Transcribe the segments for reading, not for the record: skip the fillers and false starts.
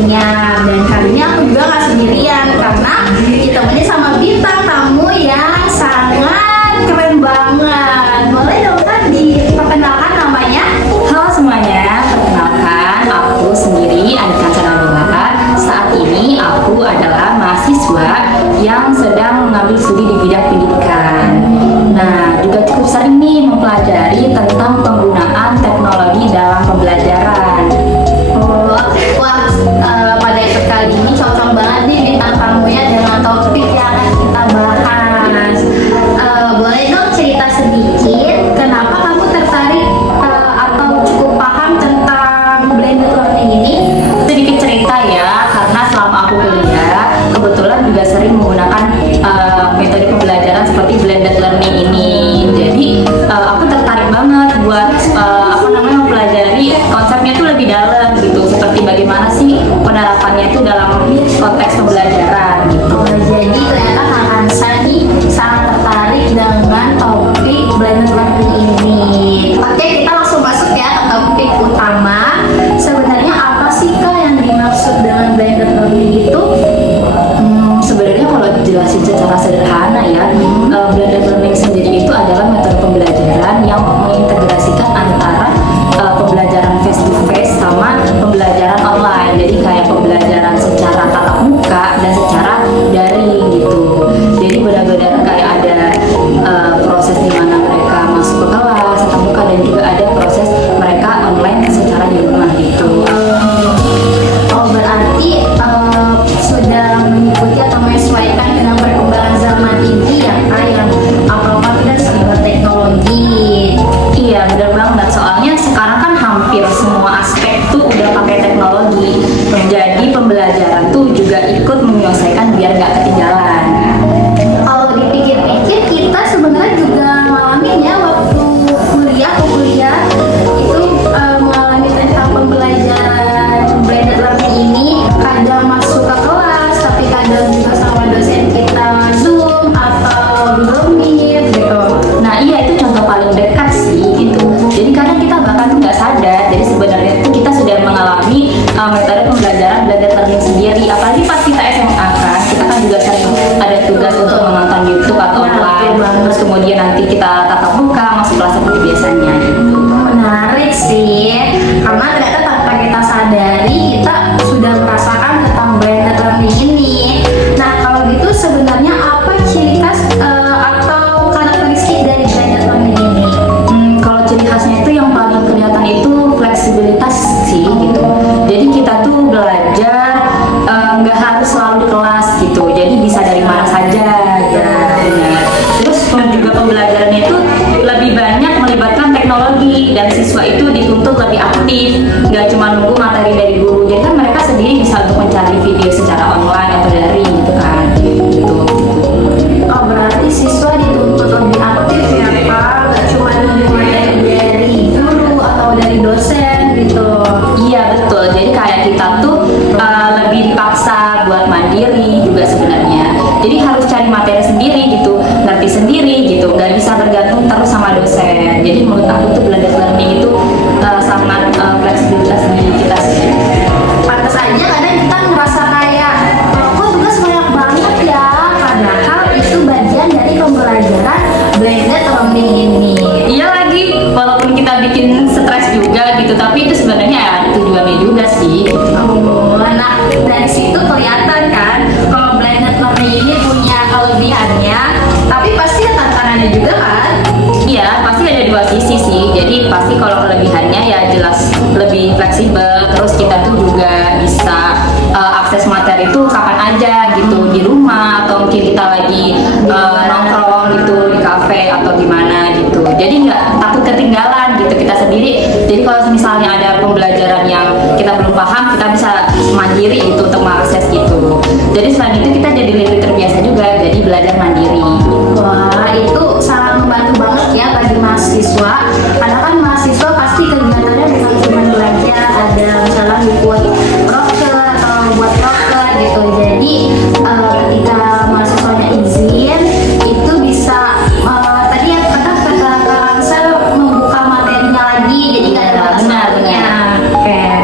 pastinya. Dan kali ini aku juga nggak sendirian karena ditemani sama bintang tamu yang sangat keren banget. Boleh dong kan diperkenalkan namanya? Halo semuanya, perkenalkan aku sendiri Anika Cananula. Saat ini aku adalah mahasiswa yang sedang mengambil studi di bidang pendidikan. Nah, juga cukup sering nih mempelajari tentang penggunaan teknologi dalam pembelajaran. Pada episode kali ini cocok banget nih bintang tamunya dengan topik yang akan kita bahas. Boleh dong cerita sedikit kenapa kamu tertarik atau cukup paham tentang blended learning ini? Sedikit cerita ya, karena selama aku kuliah kebetulan juga sering menggunakan metode pembelajaran seperti blended learning ini. Jadi aku tertarik banget buat mempelajari konsepnya tuh lebih dalam gitu, seperti bagaimana sih penerapannya itu dalam konteks pembelajaran gitu. Jadi ternyata Kak Hansa nih sangat tertarik dengan topik blended learning ini. Oke, kita langsung masuk ya ke topik utama. Sebenarnya apa sih Kak yang dimaksud dengan blended learning itu? Sebenarnya kalau dijelasin secara sederhana ya, blended learning sendiri itu adalah metode pembelajaran yang mengintegrasikan antara pembelajaran face to face sama pembelajaran online. Jadi kayak pembelajaran secara tatap muka dan secara daring gitu. Jadi benar-benar kayak ada proses di mana mereka masuk ke kelas tatap muka dan juga ada proses mereka online secara di rumah gitu. Berarti sudah mengikuti atau menyesuaikan dengan perkembangan zaman ini ya Kak, yang apa-apa kita serba teknologi. Iya benar banget, soalnya sekarang kan hampir semua aspek tuh udah pakai teknologi. Jadi pembelajaran tuh juga ikut menyelesaikan biar nggak ketinggalan. Kalau dipikir-pikir kita sebenarnya juga ngalamin ya waktu kuliah itu mengalami tentang pembelajaran blended learning ini. Kadang masuk ke kelas tapi kadang juga sama dosen kita Zoom atau Google Meet gitu. Nah iya, itu contoh paling dekat sih gitu. Jadi kadang kita bahkan tuh nggak sadar, jadi sebenarnya tuh kita sudah mengalami metode pembelajaran blended learning sendiri. Apalagi pas kita SMA kan, kita kan juga sering ada tugas untuk menonton YouTube atau online. Terus kemudian nanti kita tatap muka masuk kelas seperti biasanya gitu. Menarik sih, karena ternyata tanpa kita sadari kita sudah merasakan tentang blended learning ini. Nah kalau gitu sebenarnya apa ciri khas atau karakteristik dari blended learning ini? Kalau ciri khasnya itu yang paling kelihatan itu fleksibilitas sih gitu. Jadi kita tuh belajar nggak harus selalu di kelas gitu. Jadi bisa dari mana saja ya. Benar. Terus juga pembelajarannya itu lebih banyak melibatkan teknologi dan siswa itu dituntut lebih aktif, nggak cuma nunggu materi dari guru. Jadi kan mereka sendiri bisa untuk mencari video secara online atau daring gitu kan. Gitu. Oh berarti siswa dituntut lebih aktif ya Pak, nggak cuma nunggu dari guru atau dari dosen gitu. Iya betul. Jadi kayak kita tuh lebih dipaksa buat mandiri juga sebenarnya. Jadi harus cari materi sendiri gitu, ngerti sendiri gitu, nggak bisa bergantung terus sama dosen. Jadi menurut aku tuh blended learning itu sangat fleksibilitas di kita sendiri. Pantas aja kadang kita merasa kayak kok tugas banyak banget ya, padahal itu bagian dari pembelajaran blended learning ini. Iya lagi, walaupun kita bikin stres juga gitu, tapi itu sebenarnya ada tujuannya juga sih. Nah dari situ kelihatan kan kalau blended learning ini punya kelebihannya, tapi pasti ada tantangannya juga kan? Iya, pasti ada dua sisi sih. Jadi pasti kalau kelebihannya ya jelas lebih fleksibel. Terus kita tuh juga bisa akses materi itu kapan aja gitu, di rumah atau mungkin kita lagi nongkrong gitu di kafe atau gimana gitu. Jadi nggak takut ketinggalan gitu kita sendiri. Jadi kalau misalnya ada pembelajaran yang kita belum paham, kita bisa mandiri gitu untuk mengakses gitu. Jadi selain itu kita jadi lebih terbiasa juga, jadi belajar mandiri. Wah itu sangat membantu banget ya bagi mahasiswa. Karena kan mahasiswa pasti kegiatannya bukan cuma belajar, ada misalnya buat proker atau buat proker gitu. Jadi ketika mahasiswanya izin itu bisa tadi yang kata saya membuka materinya lagi, jadi nggak ada batas waktunya.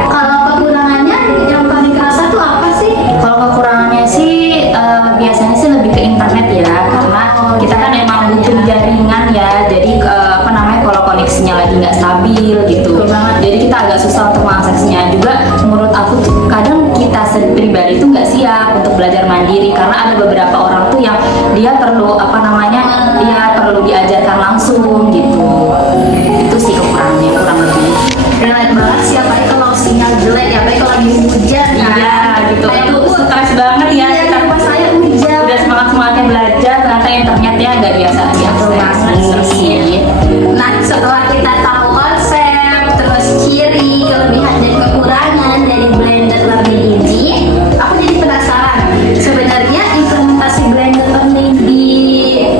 Kalau kekurangannya yang paling kerasa tuh lagi hujan kan. Iya gitu, Kayak itu aku, stres banget ya. iya, Kita pas saya hujan. udah semangatnya belajar, ternyata internetnya nggak biasa aja. Betul banget sih. Nah, setelah kita tahu konsep, terus ciri, kelebihan dan kekurangan dari blended learning ini, aku jadi penasaran. Sebenarnya implementasi blended learning di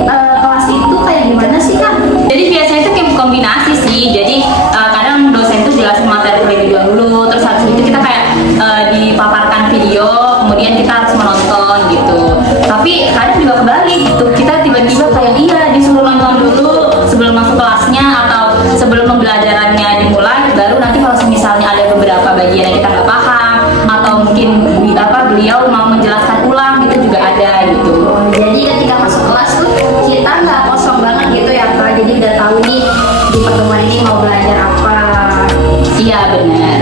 kelas itu kayak gimana sih, Kak? Jadi biasanya itu kayak kombinasi sih. Jadi kadang dosen tuh jelasin materi terlebih dahulu, terus habis itu kita kayak dipaparkan video, kemudian kita harus menonton gitu. Tapi kadang juga kebalik gitu. Kita tiba-tiba kayak disuruh nonton dulu sebelum masuk kelasnya atau sebelum pembelajarannya dimulai, baru nanti kalau misalnya ada beberapa bagian yang kita nggak paham atau mungkin beliau mau menjelaskan ulang gitu juga ada gitu. Jadi ketika masuk kelas tuh kita nggak kosong banget gitu ya, Kak. Jadi udah tahu nih di pertemuan ini mau belajar apa. Iya benar.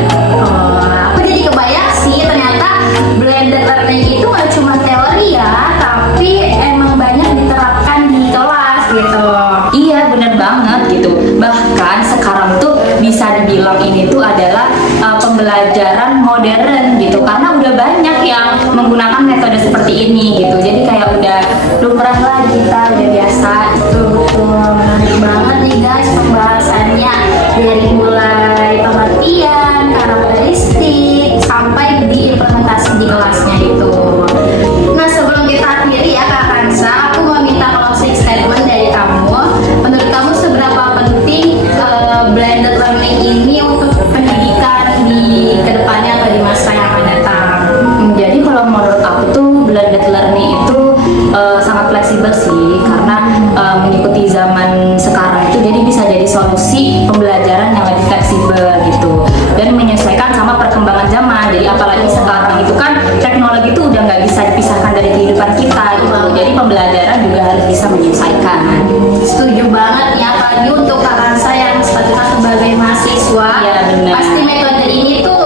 Aku jadi kebayang sih ternyata blended learning itu nggak cuma teori ya, tapi emang banyak diterapkan di kelas gitu. Iya bener banget gitu. Bahkan sekarang tuh bisa dibilang ini tuh adalah pembelajaran modern gitu, karena udah banyak yang menggunakan metode seperti ini gitu. Jadi kayak udah lumrah lah, kita udah biasa. Betul, menarik banget nih guys pembahasannya, dari mulai pengertian, karakteristik, sampai diimplementasi di kelasnya itu. Nah, sebelum kita akhiri ya Kak Kansa, aku mau minta closing statement dari kamu. Menurut kamu seberapa penting blended learning ini untuk pendidikan di kedepannya atau di masa yang akan datang? Jadi kalau menurut aku tuh blended learning itu sangat fleksibel sih, karena mengikuti zaman sekarang itu jadi bisa jadi solusi pembelajaran yang lebih fleksibel gitu dan menyesuaikan sama perkembangan zaman. Jadi apalagi sekarang itu kan teknologi itu udah nggak bisa dipisahkan dari kehidupan kita gitu. Jadi pembelajaran juga harus bisa menyesuaikan. Setuju banget ya, apalagi untuk Kak Kansa yang statusnya sebagai mahasiswa. Iya, benar. Pasti metode ini tuh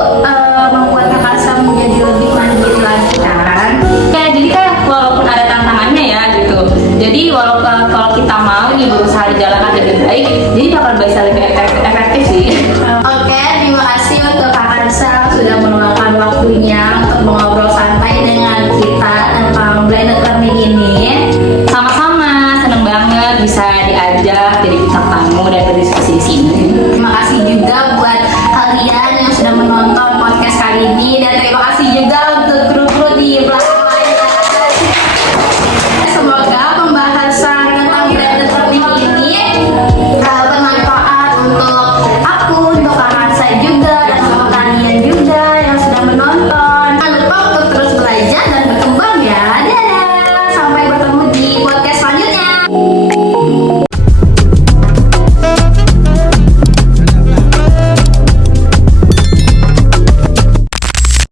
membuat Kak Kansa menjadi lebih mandiri lagi kan. Ya, jadi kayak walaupun ada tantangannya ya gitu. Jadi walaupun kalau kita mau nih berusaha dijalankan lebih baik, jadi bakal bisa lebih efektif sih. Oke, terima kasih untuk Kak Kansa sudah meluangkan waktunya untuk mengobrol santai dengan kita tentang blended learning ini. Sama-sama, seneng banget bisa diajak jadi bintang tamu dan berdiskusi di sini. Terima kasih juga buat kalian yang sudah menonton podcast kali ini, dan